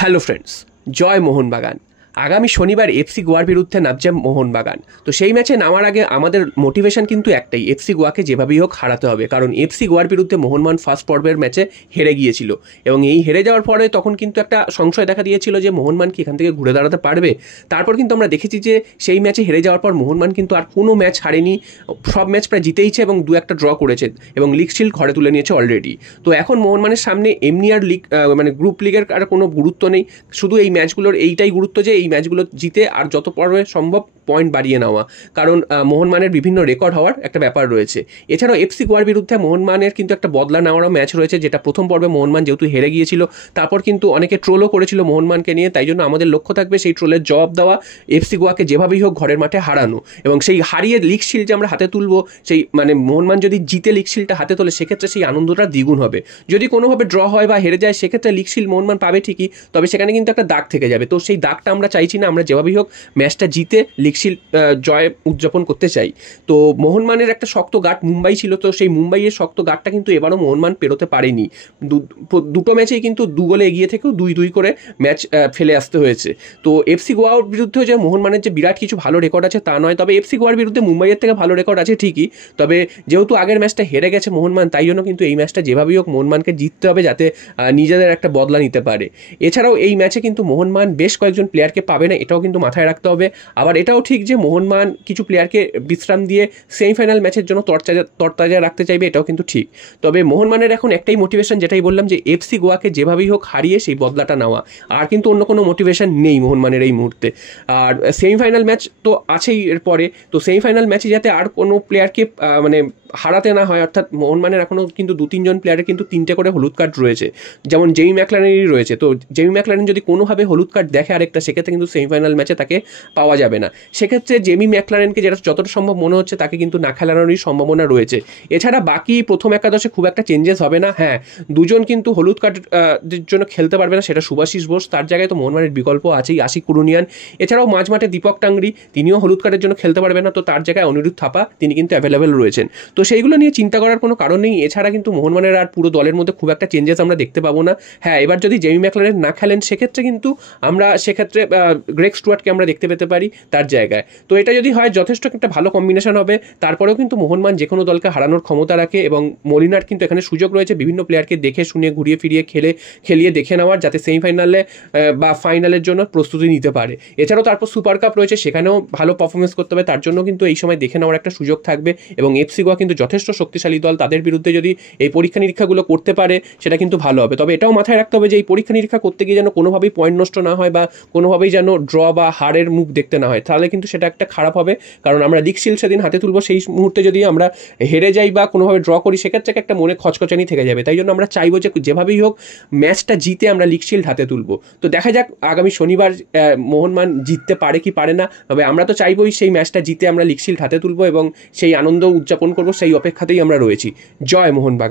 Hello friends, জয় মোহনবাগান। আগামী শনিবার FC গোয়ার বিরুদ্ধে নামছে মোহনবাগান। তো সেই ম্যাচে নামার আগে আমাদের মোটিভেশন কিন্তু একটাই, এফসি গোয়াকে যেভাবেই হোক হারাতে হবে। কারণ এফসি গোয়ার বিরুদ্ধে মোহনবাগান ফার্স্ট পর্বের ম্যাচে হেরে গিয়েছিল এবং এই হেরে যাওয়ার পরে তখন কিন্তু একটা সংশয় দেখা দিয়েছিল যে মোহনবাগান কি এখান থেকে ঘুরে দাঁড়াতে পারবে। তারপর কিন্তু আমরা দেখেছি যে সেই ম্যাচে হেরে যাওয়ার পর মোহনবাগান কিন্তু আর কোনো ম্যাচ হারেনি, সব ম্যাচ প্রায় জিতেইছে এবং দু একটা ড্র করেছে এবং লিগ শিল্ড ঘরে তুলে নিয়েছে অলরেডি। তো এখন মোহনবাগানের সামনে এমনি আর লিগ মানে গ্রুপ লিগের আর কোনো গুরুত্ব নেই, শুধু এই ম্যাচগুলোর এইটাই গুরুত্ব যে এই ম্যাচগুলো জিতে আর যত পর্বে সম্ভব পয়েন্ট বাড়িয়ে নেওয়া। কারণ মোহনবাগানের বিভিন্ন রেকর্ড হওয়ার একটা ব্যাপার রয়েছে। এছাড়াও এফসি গোয়ার বিরুদ্ধে মোহনবাগানের কিন্তু একটা বদলা নেওয়ারও ম্যাচ রয়েছে, যেটা প্রথম পর্বে মোহনবাগান যেহেতু হেরে গিয়েছিল, তারপর কিন্তু অনেকে ট্রোলও করেছিল মোহনবাগানকে নিয়ে। তাই জন্য আমাদের লক্ষ্য থাকবে সেই ট্রোলের জবাব দেওয়া, এফসি গোয়াকে যেভাবেই হোক ঘরের মাঠে হারানো এবং সেই হারিয়ে লিগ শিল্ড যে আমরা হাতে তুলবো, সেই মানে মোহনবাগান যদি জিতে লিগ শিল্ডটা হাতে তোলে সেক্ষেত্রে সেই আনন্দটা দ্বিগুণ হবে। যদি কোনোভাবে ড্র হয় বা হেরে যায় সেক্ষেত্রে লিগ শিল্ড মোহনবাগান পাবে ঠিকই, তবে সেখানে কিন্তু একটা দাগ থেকে যাবে। তো সেই দাগটা আমরা চাইছি না, আমরা যেভাবেই হোক ম্যাচটা জিতে লিগ শিল্ড জয় উদযাপন করতে চাই। তো মোহনবাগানের একটা শক্ত গাঁট মুম্বাই ছিল, তো সেই মুম্বাইয়ের শক্ত গাঁটটা কিন্তু এবারও মোহনবাগান পেরোতে পারেনি। দুটো ম্যাচেই কিন্তু 2 গোলে এগিয়ে থেকেও 2-2 করে ম্যাচ ফেলে আসতে হয়েছে। তো এফসি গোয়ার বিরুদ্ধেও যে মোহনবাগানের যে বিরাট কিছু ভালো রেকর্ড আছে তা নয়, তবে এফসি গোয়ার বিরুদ্ধে মুম্বাইয়ের থেকে ভালো রেকর্ড আছে ঠিকই। তবে যেহেতু আগের ম্যাচটা হেরে গেছে মোহনবাগান, তাই জন্য কিন্তু এই ম্যাচটা যেভাবেই হোক মোহনবাগানকে জিততে হবে যাতে নিজেদের একটা বদলা নিতে পারে। এছাড়াও এই ম্যাচে কিন্তু মোহনবাগান বেশ কয়েকজন প্লেয়ারকে পাবে না, এটাও কিন্তু মাথায় রাখতে হবে। আবার এটাও ঠিক যে মোহনবাগান কিছু প্লেয়ারকে বিশ্রাম দিয়ে সেমিফাইনাল ম্যাচের জন্য তরতাজা রাখতে চাইবে, এটাও কিন্তু ঠিক। তবে মোহনবাগানের এখন একটাই মোটিভেশন, যেটাই বললাম যে এফসি গোয়াকে যেভাবেই হোক হারিয়ে সেই বদলাটা নেওয়া, আর কিন্তু অন্য কোনো মোটিভেশন নেই মোহনবাগানের এই মুহূর্তে। আর সেমিফাইনাল ম্যাচ তো আছেই এরপরে, তো সেমিফাইনাল ম্যাচে যাতে আর কোনো প্লেয়ারকে মানে হারাতে না হয়, অর্থাৎ মোহনবাগানের এখনও কিন্তু 2-3 জন প্লেয়ারের কিন্তু 3টে করে হলুদ কার্ড রয়েছে, যেমন জেমি ম্যাকলারেনেরই রয়েছে। তো জেমি ম্যাকলারেন যদি কোনোভাবে হলুদ কার্ড দেখে আরেকটা, সেক্ষেত্রে কিন্তু সেমিফাইনাল ম্যাচে তাকে পাওয়া যাবে না। সেক্ষেত্রে জেমি ম্যাকলারেনকে যেটা যতটা সম্ভব মনে হচ্ছে তাকে কিন্তু না খেলানোরই সম্ভাবনা রয়েছে। এছাড়া বাকি প্রথম একাদশে খুব একটা চেঞ্জেস হবে না। হ্যাঁ, 2 জন কিন্তু হলুদ কার্ডের জন্য খেলতে পারবে না, সেটা সুভাশিস বোস, তার জায়গায় তো মোহনবাগানের বিকল্প আছেই আশিক কুরুনিয়ান। এছাড়াও মাঝমাঠে দীপক টাংরি, তিনিও হলুদ কার্ডের জন্য খেলতে পারবে না, তো তার জায়গায় অনিরুদ্ধ থাপা তিনি কিন্তু অ্যাভেলেবেল রয়েছেন। তো সেইগুলো নিয়ে চিন্তা করার কোনো কারণ নেই। এছাড়া কিন্তু মোহনবাগানের আর পুরো দলের মধ্যে খুব একটা চেঞ্জেস আমরা দেখতে পাবো না। হ্যাঁ, এবার যদি জেমি ম্যাকলারেন না খেলেন সেক্ষেত্রে কিন্তু আমরা গ্রেগ স্টুয়ার্টকে আমরা দেখতে পেতে পারি তার জায়গায়। তো এটা যদি হয় যথেষ্ট একটা ভালো কম্বিনেশন হবে। তারপরেও কিন্তু মোহনবাগান যে কোনো দলকে হারানোর ক্ষমতা রাখে এবং মলিনার কিন্তু এখানে সুযোগ রয়েছে বিভিন্ন প্লেয়ারকে দেখে শুনে ঘুরিয়ে ফিরিয়ে খেলিয়ে দেখে নেওয়ার, যাতে সেমিফাইনালে বা ফাইনালের জন্য প্রস্তুতি নিতে পারে। এছাড়াও তারপর সুপার কাপ রয়েছে, সেখানেও ভালো পারফরমেন্স করতে হবে, তার জন্য কিন্তু এই সময় দেখে নেওয়ার একটা সুযোগ থাকবে। এবং এফসি গোয়া কিন্তু যথেষ্ট শক্তিশালী দল, তাদের বিরুদ্ধে যদি এই পরীক্ষা নিরীক্ষাগুলো করতে পারে সেটা কিন্তু ভালো হবে। তবে এটাও মাথায় রাখতে হবে যে এই পরীক্ষা নিরীক্ষা করতে গিয়ে যেন কোনোভাবেই পয়েন্ট নষ্ট না হয় বা কোনোভাবেই যেন ড্র বা হারের মুখ দেখতে না হয়, তাহলে কিন্তু সেটা একটা খারাপ হবে। কারণ আমরা লিগ শিল্ড সেদিন হাতে তুলবো, সেই মুহূর্তে যদি আমরা হেরে যাই বা কোনোভাবে ড্র করি সেক্ষেত্রে একটা মনে খচখচানি থেকে যাবে। তাই জন্য আমরা চাইবো যে যেভাবেই হোক ম্যাচটা জিতে আমরা লিগ শিল্ড হাতে তুলবো। তো দেখা যাক আগামী শনিবার মোহনবাগান জিততে পারে কি পারে না, তবে আমরা তো চাইবোই সেই ম্যাচটা জিতে আমরা লিগ শিল্ড হাতে তুলবো এবং সেই আনন্দ উদযাপন করবো, সেই অপেক্ষাতেই আমরা রয়েছি। জয় মোহনবাগান।